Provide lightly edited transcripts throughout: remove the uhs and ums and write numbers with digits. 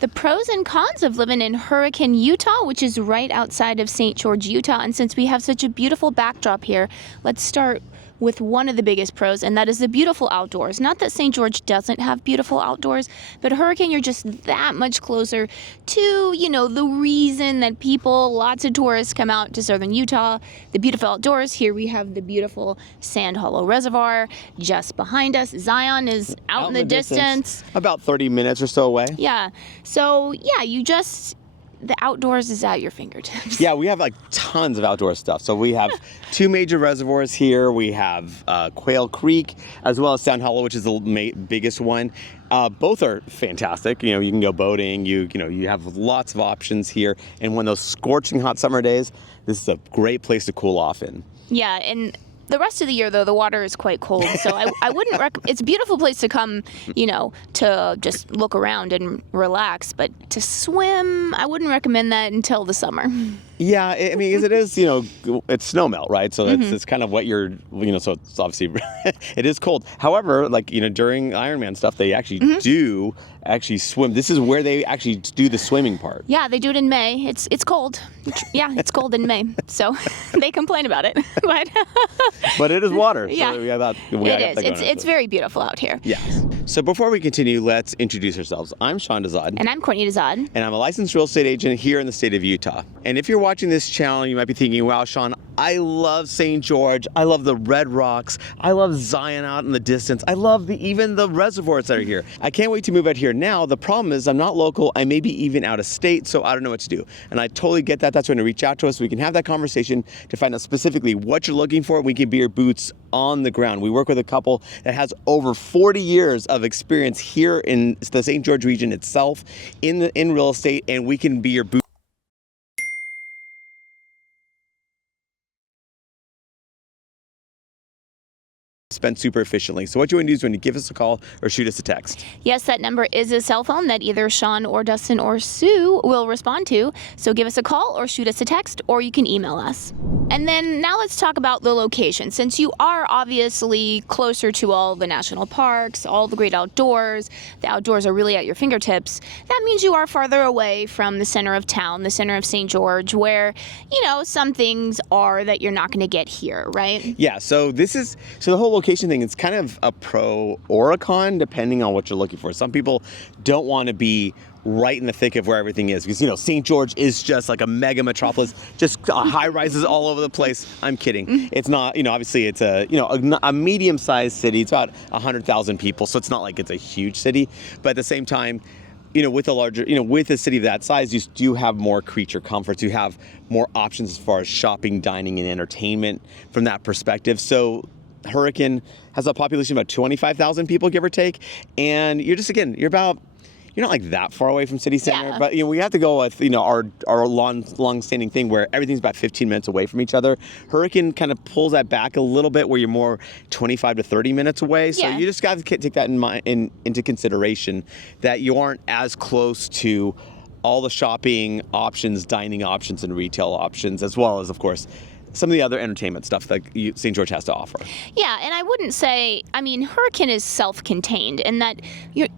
The pros and cons of living in Hurricane, Utah, which is right outside of St. George, Utah. And since we have such a beautiful backdrop here, let's start with one of the biggest pros, and that is the beautiful outdoors. Not that St. George doesn't have beautiful outdoors, but Hurricane, you're just that much closer to, the reason that lots of tourists come out to southern Utah, the beautiful outdoors. Here we have the beautiful Sand Hollow Reservoir just behind us. Zion is out in the distance. About 30 minutes or so away. Yeah. So, the outdoors is at your fingertips. Yeah, we have tons of outdoor stuff. So we have two major reservoirs here. We have Quail Creek as well as Sand Hollow, which is the biggest one. Both are fantastic. You can go boating. You have lots of options here. And when those scorching hot summer days, this is a great place to cool off in. Yeah, and the rest of the year, though, the water is quite cold, so I wouldn't recommend. It's a beautiful place to come, to just look around and relax, but to swim, I wouldn't recommend that until the summer. Yeah, I mean, as it is, it's snow melt, right? So it's kind of what you're, so it's obviously, it is cold. However, during Ironman stuff, they actually do swim. This is where they actually do the swimming part. Yeah, they do it in May. It's cold. Yeah, it's cold in May, so they complain about it. But it is water. So Yeah, it is. It's very beautiful out here. Yes. So before we continue, let's introduce ourselves. I'm Sean Dezad. And I'm Courtney Dezad. And I'm a licensed real estate agent here in the state of Utah. And if you're watching this channel, you might be thinking, wow, Sean, I love St. George. I love the red rocks. I love Zion out in the distance. I love even the reservoirs that are here. I can't wait to move out here now. The problem is I'm not local. I may be even out of state, so I don't know what to do. And I totally get that. That's when to reach out to us. We can have that conversation to find out specifically what you're looking for. We can be your boots on the ground. We work with a couple that has over 40 years of experience here in the St. George region itself in real estate, and we can be your boots. Spent super efficiently. So what you want to do is when you give us a call or shoot us a text. Yes, that number is a cell phone that either Sean or Dustin or Sue will respond to. So give us a call or shoot us a text, or you can email us. And then now let's talk about the location. Since you are obviously closer to all the national parks, all the great outdoors, the outdoors are really at your fingertips, that means you are farther away from the center of town, the center of St. George, where, some things are that you're not going to get here, right? Yeah, so the whole location thing is kind of a pro or a con depending on what you're looking for. Some people don't want to be right in the thick of where everything is because St. George is just like a mega metropolis, just high rises all over the place. I'm kidding. It's not, obviously it's a medium-sized city. It's about 100,000 people, so it's not like it's a huge city, but at the same time, with a city of that size, you do have more creature comforts. You have more options as far as shopping, dining, and entertainment from that perspective. So Hurricane has a population of about 25,000 people, give or take, and you're not like that far away from city center, Yeah. but we have to go with our long-standing thing where everything's about 15 minutes away from each other. Hurricane kind of pulls that back a little bit where you're more 25 to 30 minutes away. So Yeah. you just got to take that into consideration that you aren't as close to all the shopping options, dining options, and retail options, as well as, of course, some of the other entertainment stuff that St. George has to offer. Yeah, and I wouldn't say, Hurricane is self-contained in that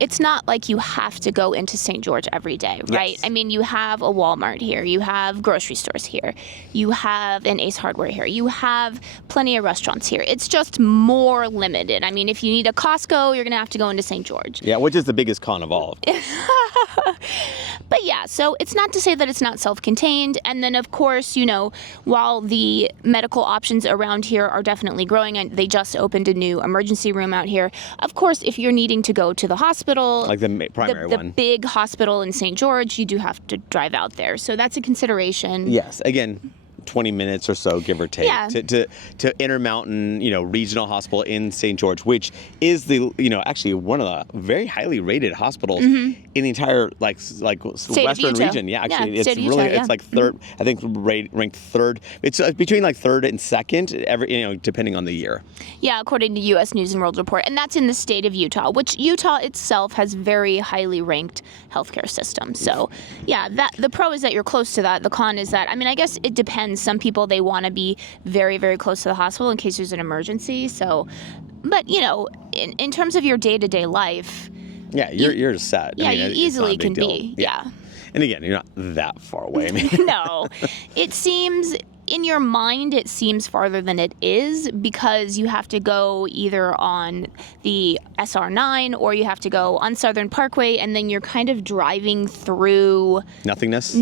it's not like you have to go into St. George every day, right? Yes. You have a Walmart here, you have grocery stores here, you have an Ace Hardware here, you have plenty of restaurants here. It's just more limited. If you need a Costco, you're going to have to go into St. George. Yeah, which is the biggest con of all. But yeah, so it's not to say that it's not self-contained. And then, of course, while the medical options around here are definitely growing, and they just opened a new emergency room out here. Of course, if you're needing to go to the hospital, like the primary one, the big hospital in St. George, you do have to drive out there. So that's a consideration. Yes, again, 20 minutes or so, give or take, Yeah. to Intermountain, regional hospital in St. George, which is actually one of the very highly rated hospitals in the entire western region. Yeah, actually, it's really Utah, it's like third. I think ranked third. It's between third and second, depending on the year. Yeah, according to U.S. News and World Report, and that's in the state of Utah, which Utah itself has very highly ranked healthcare system. So, yeah, the pro is that you're close to that. The con is that I guess it depends. Some people, they want to be very, very close to the hospital in case there's an emergency. So, but in terms of your day-to-day life, Yeah, you're set. Yeah, you it's not easily a big can deal. be. Yeah. And again, you're not that far away. I mean, No. It seems, in your mind, it seems farther than it is because you have to go either on the SR9 or you have to go on Southern Parkway, and then you're kind of driving through nothingness.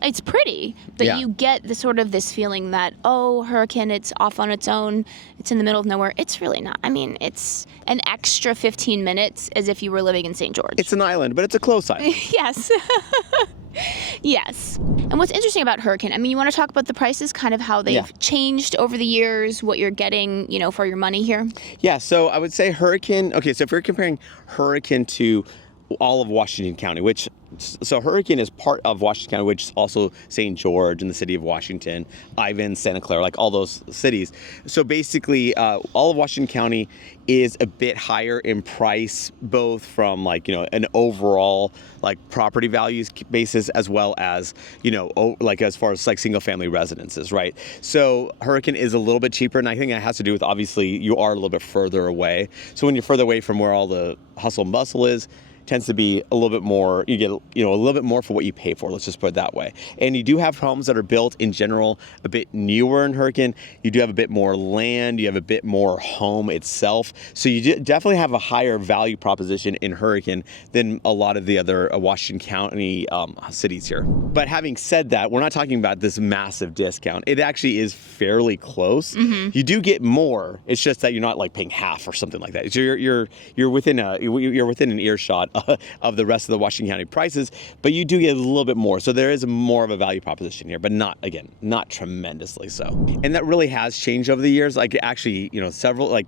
It's pretty, but Yeah. you get the sort of this feeling that, oh, Hurricane, it's off on its own. It's in the middle of nowhere. It's really not. I mean, it's an extra 15 minutes as if you were living in St. George. it's an island, but it's a close island. Yes. Yes. And what's interesting about Hurricane, I mean, you want to talk about the prices, kind of how they've changed over the years, what you're getting, for your money here? Yeah, so I would say Hurricane, okay, so if you're comparing Hurricane to all of Washington County, so Hurricane is part of Washington County, which is also St. George and the city of Washington, Ivan, Santa Clara, like all those cities. So basically, all of Washington County is a bit higher in price, both from an overall property values basis, as well as, as far as single family residences, right? So Hurricane is a little bit cheaper, and I think that has to do with, obviously, you are a little bit further away. So when you're further away from where all the hustle and bustle is, tends to be a little bit more, you get a little bit more for what you pay for, let's just put it that way. And you do have homes that are built in general a bit newer in Hurricane. You do have a bit more land, you have a bit more home itself. So you definitely have a higher value proposition in Hurricane than a lot of the other Washington County cities here. But having said that, we're not talking about this massive discount. It actually is fairly close. Mm-hmm. You do get more. It's just that you're not paying half or something like that. So you're within an earshot of the rest of the Washington County prices, but you do get a little bit more. So there is more of a value proposition here, but not tremendously so. And that really has changed over the years. Actually, several,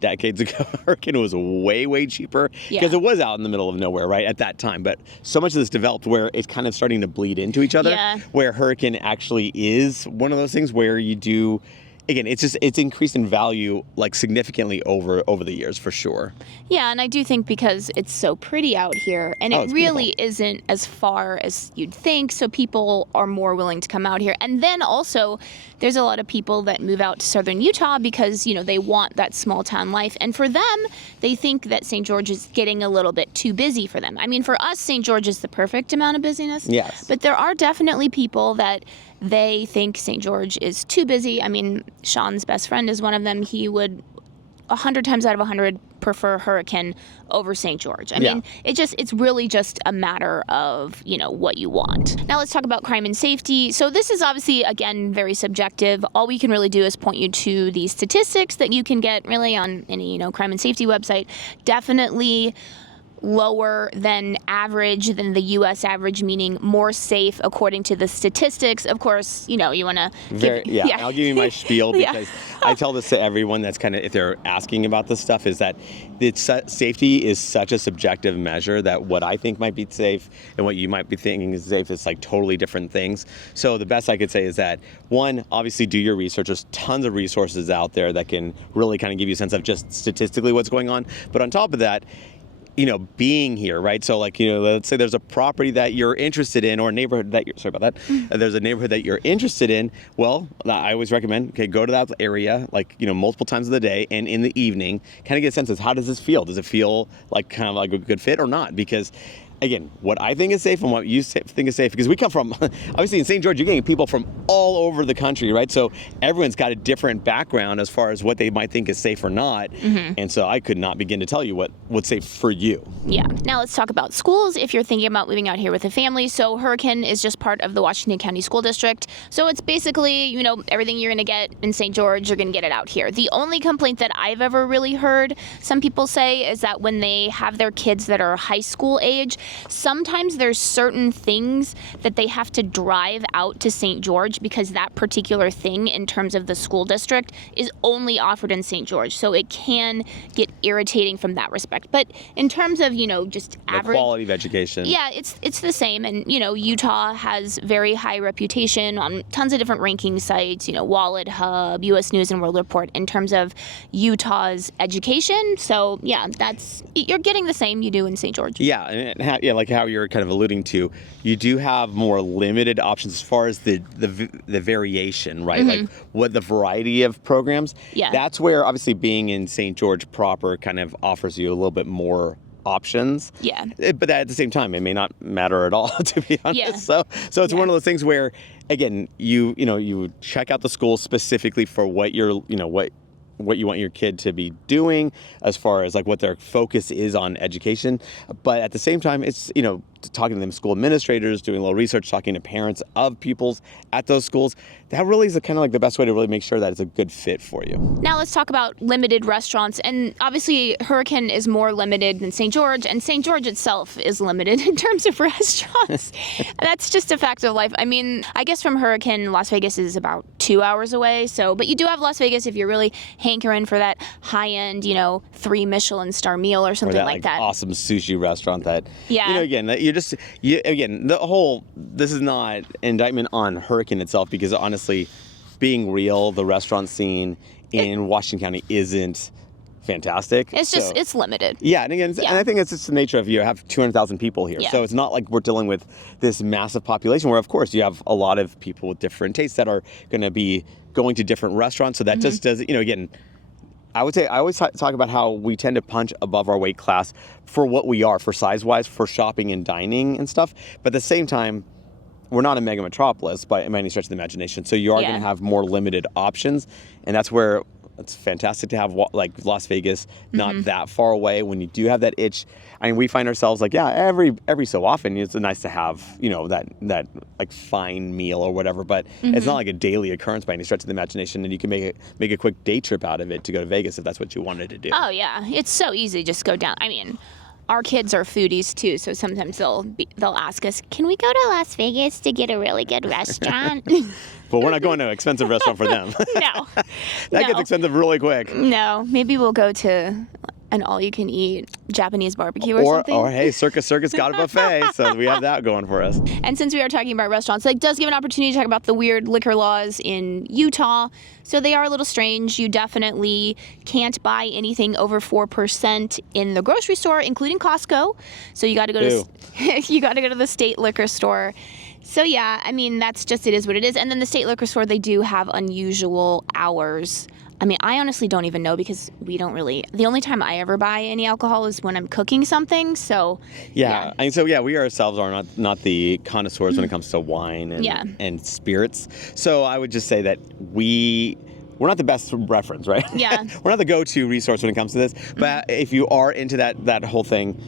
decades ago, Hurricane was way, way cheaper because it was out in the middle of nowhere, right, at that time. But so much of this developed where it's kind of starting to bleed into each other, where Hurricane actually is one of those things where you do, again, it's increased in value significantly over the years, for sure. Yeah, and I do think because it's so pretty out here, and it really isn't as far as you'd think, so people are more willing to come out here. And then also, there's a lot of people that move out to southern Utah because, they want that small town life. And for them, they think that St. George is getting a little bit too busy for them. I mean, for us, St. George is the perfect amount of busyness. Yes. But there are definitely people that they think St. George is too busy. I mean, Sean's best friend is one of them. He would 100 times out of 100 prefer Hurricane over St. George. I mean, it's really just a matter of, what you want. Now let's talk about crime and safety. So this is obviously, again, very subjective. All we can really do is point you to the statistics that you can get really on any, crime and safety website. Definitely lower than average, than the U.S. average, meaning more safe according to the statistics. Of course, you want to I'll give you my spiel because I tell this to everyone that's kind of, if they're asking about this stuff, is that safety is such a subjective measure that what I think might be safe and what you might be thinking is safe is totally different things. So the best I could say is that, one, obviously do your research. There's tons of resources out there that can really kind of give you a sense of just statistically what's going on. But on top of that, being here, right? So let's say there's a property that you're interested in or a neighborhood that there's a neighborhood that you're interested in. Well, I always recommend, go to that area, multiple times of the day and in the evening, kind of get a sense of how does this feel? Does it feel like a good fit or not? Because again, what I think is safe and what you think is safe, because we come from, obviously in St. George, you're getting people from all over the country, right? So everyone's got a different background as far as what they might think is safe or not. Mm-hmm. And so I could not begin to tell you what's safe for you. Yeah. Now let's talk about schools if you're thinking about moving out here with a family. So Hurricane is just part of the Washington County School District. So it's basically, everything you're going to get in St. George, you're going to get it out here. The only complaint that I've ever really heard some people say is that when they have their kids that are high school age, sometimes there's certain things that they have to drive out to St. George because that particular thing in terms of the school district is only offered in St. George. So it can get irritating from that respect. But in terms of, just average, the quality of education. Yeah, it's the same. And, Utah has very high reputation on tons of different ranking sites, Wallet Hub, U.S. News and World Report in terms of Utah's education. So, yeah, you're getting the same you do in St. George. Yeah, and like how you're kind of alluding to, you do have more limited options as far as the variation, right? Mm-hmm. What the variety of programs. Yeah. That's where obviously being in St. George proper kind of offers you a little bit more options. Yeah. But at the same time, it may not matter at all, to be honest. Yeah. So it's one of those things where, again, you would check out the school specifically for what what you want your kid to be doing as far as like what their focus is on education. But at the same time, it's, talking to them school administrators, doing a little research, talking to parents of pupils at those schools. That really is kind of like the best way to really make sure that it's a good fit for you. Now let's talk about limited restaurants. And obviously Hurricane is more limited than St. George, and St. George itself is limited in terms of restaurants. That's just a fact of life. I mean, I guess from Hurricane, Las Vegas is about 2 hours away. But you do have Las Vegas if you're really hankering for that high-end, 3 Michelin star meal or something or that, like that. Awesome sushi restaurant that, again, this is not indictment on Hurricane itself, because honestly, being real, the restaurant scene in Washington County isn't fantastic. It's limited. Yeah, and again, and I think it's just the nature of you have 200,000 people here. Yeah. So it's not like we're dealing with this massive population where, of course, you have a lot of people with different tastes that are going to be going to different restaurants. So that just does, again, I would say, I always talk about how we tend to punch above our weight class for what we are, for size-wise, for shopping and dining and stuff. But at the same time, we're not a mega metropolis by any stretch of the imagination. So you are going to have more limited options. And that's where it's fantastic to have like Las Vegas not that far away. When you do have that itch, I mean, we find ourselves like, every so often it's nice to have, that like fine meal or whatever, but it's not like a daily occurrence by any stretch of the imagination. And you can make a quick day trip out of it to go to Vegas if that's what you wanted to do. Oh yeah, it's so easy. Just go down. I mean, our kids are foodies too, so sometimes they'll ask us, "Can we go to Las Vegas to get a really good restaurant?" But we're not going to an expensive restaurant for them. No. That gets expensive really quick. No, maybe we'll go to an all-you-can-eat Japanese barbecue or something. Or hey, Circus got a buffet, so we have that going for us. And since we are talking about restaurants, it does give an opportunity to talk about the weird liquor laws in Utah. So they are a little strange. You definitely can't buy anything over 4% in the grocery store, including Costco. So you got to go to the state liquor store. So yeah, I mean, that's just, it is what it is. And then the state liquor store, they do have unusual hours. I mean, I honestly don't even know, because we don't really, the only time I ever buy any alcohol is when I'm cooking something. So yeah. I mean, we ourselves are not the connoisseurs when it comes to wine and spirits. So I would just say that we're not the best reference, right? Yeah. We're not the go-to resource when it comes to this. But if you are into that whole thing,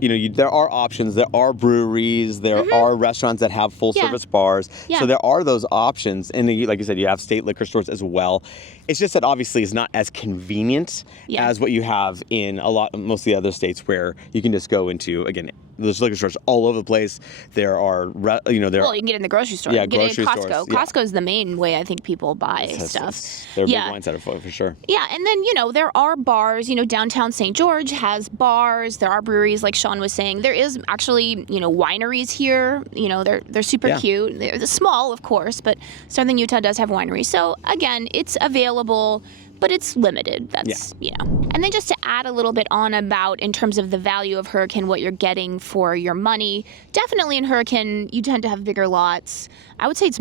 there are options. There are breweries. There are restaurants that have full-service bars. Yeah. So there are those options. And then, like you said, you have state liquor stores as well. It's just that obviously it's not as convenient as what you have in most of the other states, where you can just go into, again, there's liquor stores all over the place. There are, well, you can get in the grocery store. Yeah, you can get grocery it at Costco. Stores. Yeah. Costco is the main way I think people buy stuff. They're big wine center for sure. Yeah, and then, there are bars. Downtown St. George has bars. There are breweries, like Sean was saying. There is actually, wineries here. They're super cute. They're small, of course, but Southern Utah does have wineries. So, again, it's available, but it's limited. That's, And then just to add a little bit on about, in terms of the value of Hurricane, what you're getting for your money, definitely in Hurricane, you tend to have bigger lots. I would say it's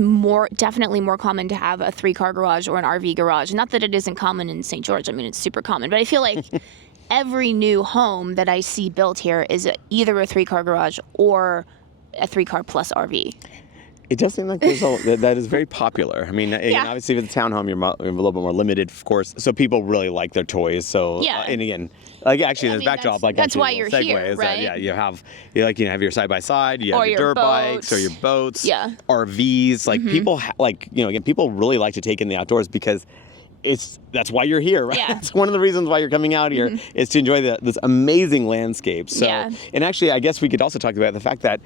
definitely more common to have a 3-car garage or an RV garage. Not that it isn't common in St. George. I mean, it's super common, but I feel like every new home that I see built here is either a 3-car garage or a 3-car plus RV. It does seem like that is very popular. I mean, again, obviously, if it's a townhome, you're a little bit more limited, of course. So people really like their toys. So, and again, like actually, in this backdrop, like that's why you're segue here, is right? That, you have your side by side, you have your dirt bikes or your boats, RVs. Like people, people really like to take in the outdoors, because that's why you're here, right? Yeah. It's one of the reasons why you're coming out here is to enjoy this amazing landscape. So, and actually, I guess we could also talk about the fact that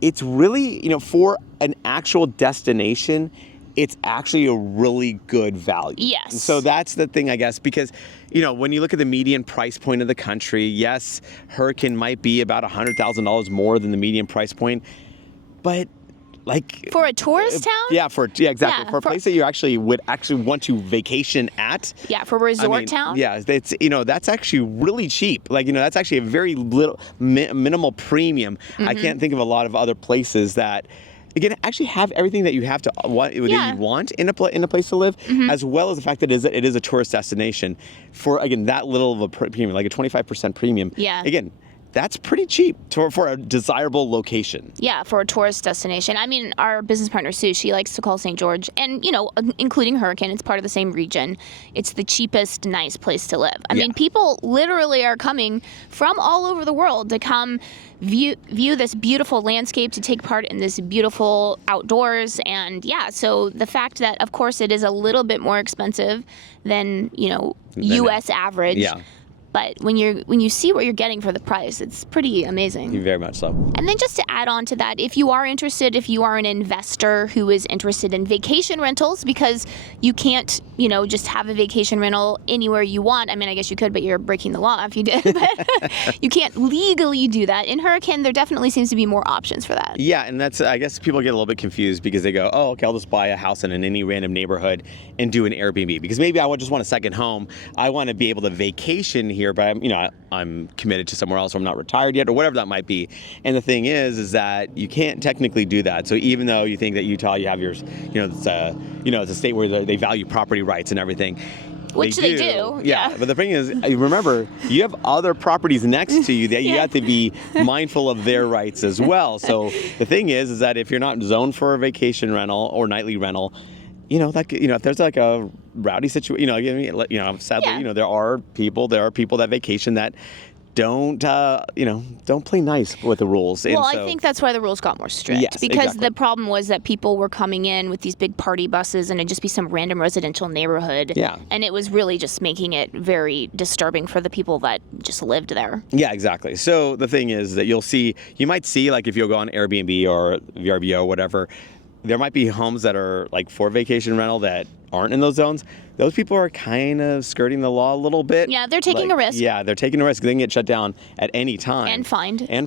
it's really, for an actual destination, it's actually a really good value. Yes. And so that's the thing, I guess, because, when you look at the median price point of the country, yes, Hurricane might be about $100,000 more than the median price point, but like for a tourist town? Exactly. Yeah, for a place that you would want to vacation at. Yeah, for a resort town? Yeah, it's that's actually really cheap. Like, that's actually a very little minimal premium. I can't think of a lot of other places that again, actually have everything that you have to that you want in a place to live, Mm-hmm. as well as the fact that it is a tourist destination for, again, that little of a premium, like a 25% premium. Yeah. Again, that's pretty cheap for a desirable location. Yeah, for a tourist destination. I mean, our business partner, Sue, she likes to call St. George, and, including Hurricane, it's part of the same region. It's the cheapest, nice place to live. I mean, people literally are coming from all over the world to come view this beautiful landscape, to take part in this beautiful outdoors. And so the fact that, of course, it is a little bit more expensive than, U.S. average. Yeah. But when you see what you're getting for the price, it's pretty amazing. Very much so. And then just to add on to that, if you are an investor who is interested in vacation rentals, because you can't, just have a vacation rental anywhere you want. I mean, I guess you could, but you're breaking the law if you did. But you can't legally do that. In Hurricane, there definitely seems to be more options for that. Yeah, and that's, I guess people get a little bit confused because they go, oh, okay, I'll just buy a house in any random neighborhood and do an Airbnb. Because maybe I just want a second home. I want to be able to vacation here, but I'm committed to somewhere else, or I'm not retired yet, or whatever that might be. And the thing is that you can't technically do that. So even though you think that Utah, you have yours, it's a state where they value property rights and everything. Which they do. Yeah. But the thing is, remember, you have other properties next to you that you have to be mindful of their rights as well. So the thing is that if you're not zoned for a vacation rental or nightly rental, if there's like a rowdy situation, sadly, there are people that vacation that don't play nice with the rules. Well, I think that's why the rules got more strict. Yes, because exactly. the problem was that people were coming in with these big party buses, and it'd just be some random residential neighborhood. Yeah. And it was really just making it very disturbing for the people that just lived there. Yeah, exactly. So the thing is that you might see, like if you'll go on Airbnb or VRBO or whatever, there might be homes that are like for vacation rental that aren't in those zones. Those people are kind of skirting the law a little bit. Yeah, they're taking a risk. Yeah, they're taking a risk. They can get shut down at any time. And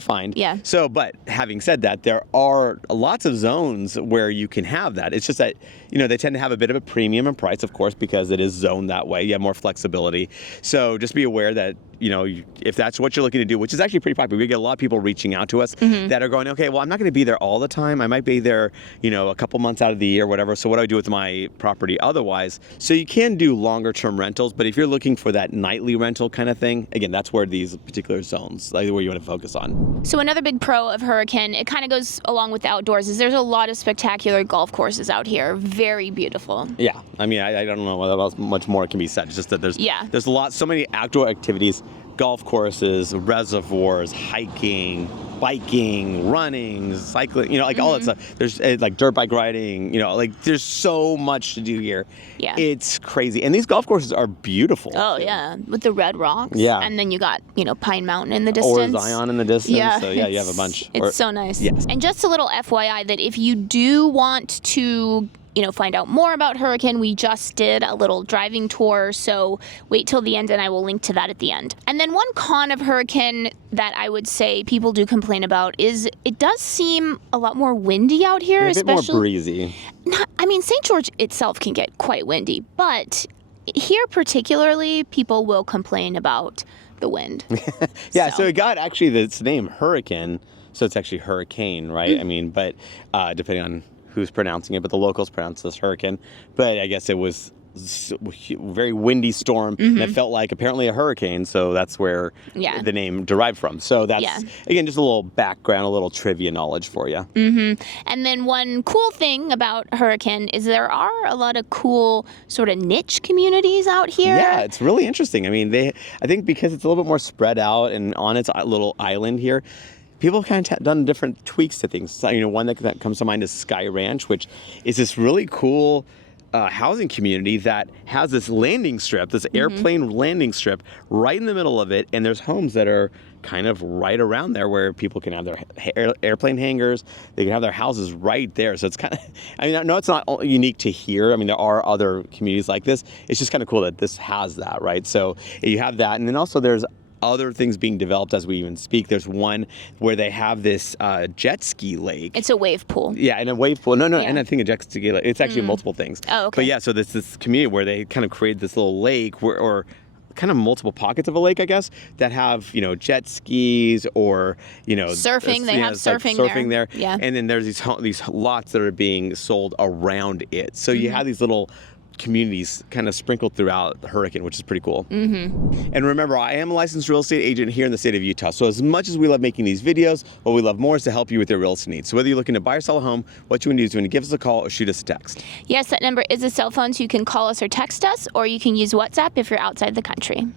fined. Yeah. So, but having said that, there are lots of zones where you can have that. It's just that, they tend to have a bit of a premium in price, of course, because it is zoned that way. You have more flexibility. So just be aware that, if that's what you're looking to do, which is actually pretty popular. We get a lot of people reaching out to us that are going, okay, well, I'm not going to be there all the time. I might be there, a couple months out of the year, whatever. So what do I do with my property otherwise? So you can do longer term rentals, but if you're looking for that nightly rental kind of thing, again, that's where these particular zones, like where you want to focus on. So another big pro of Hurricane, it kind of goes along with the outdoors, is there's a lot of spectacular golf courses out here. Very beautiful. Yeah. I mean, I don't know what else much more can be said. It's just that there's so many outdoor activities, golf courses, reservoirs, hiking, biking, running, cycling, all that stuff. There's like dirt bike riding, there's so much to do here. Yeah. It's crazy. And these golf courses are beautiful. Oh, yeah. With the red rocks. Yeah. And then you got, Pine Mountain in the distance. Or Zion in the distance. Yeah. So, you have a bunch. It's so nice. Yes. And just a little FYI that if you do want to find out more about Hurricane, we just did a little driving tour, so wait till the end and I will link to that at the end. And then one con of Hurricane that I would say people do complain about is it does seem a lot more windy out here, a especially. bit more breezy. St. George itself can get quite windy, but here particularly, people will complain about the wind. Yeah, so it got actually its name Hurricane, so it's actually hurricane, right? But depending on who's pronouncing it, but the locals pronounce this Hurricane. But I guess it was very windy storm, and it felt like apparently a hurricane, so that's where the name derived from. So that's, again, just a little background, a little trivia knowledge for you. And then one cool thing about Hurricane is there are a lot of cool sort of niche communities out here. Yeah, it's really interesting. I think because it's a little bit more spread out and on its little island here, people have kind of done different tweaks to things. So, one that comes to mind is Sky Ranch, which is this really cool housing community that has this landing strip, this airplane landing strip right in the middle of it. And there's homes that are kind of right around there where people can have their airplane hangars. They can have their houses right there. So it's kind of, I know it's not unique to here. There are other communities like this. It's just kind of cool that this has that, right? So you have that. And then also there's other things being developed as we even speak. There's one where they have this jet ski lake. It's a wave pool. Yeah, and a wave pool. No, and I think a jet ski lake. It's actually multiple things. Oh, okay. But yeah, so there's this community where they kind of create this little lake or kind of multiple pockets of a lake, I guess, that have, you know, jet skis or, you know, Surfing. They have it's like surfing there. Yeah. And then there's these lots that are being sold around it. So you have these little communities kind of sprinkled throughout the Hurricane, which is pretty cool. And remember, I am a licensed real estate agent here in the state of Utah. So as much as we love making these videos, what we love more is to help you with your real estate needs. So whether you're looking to buy or sell a home, what you want to do is you want to give us a call or shoot us a text. Yes, that number is a cell phone, so you can call us or text us, or you can use WhatsApp if you're outside the country.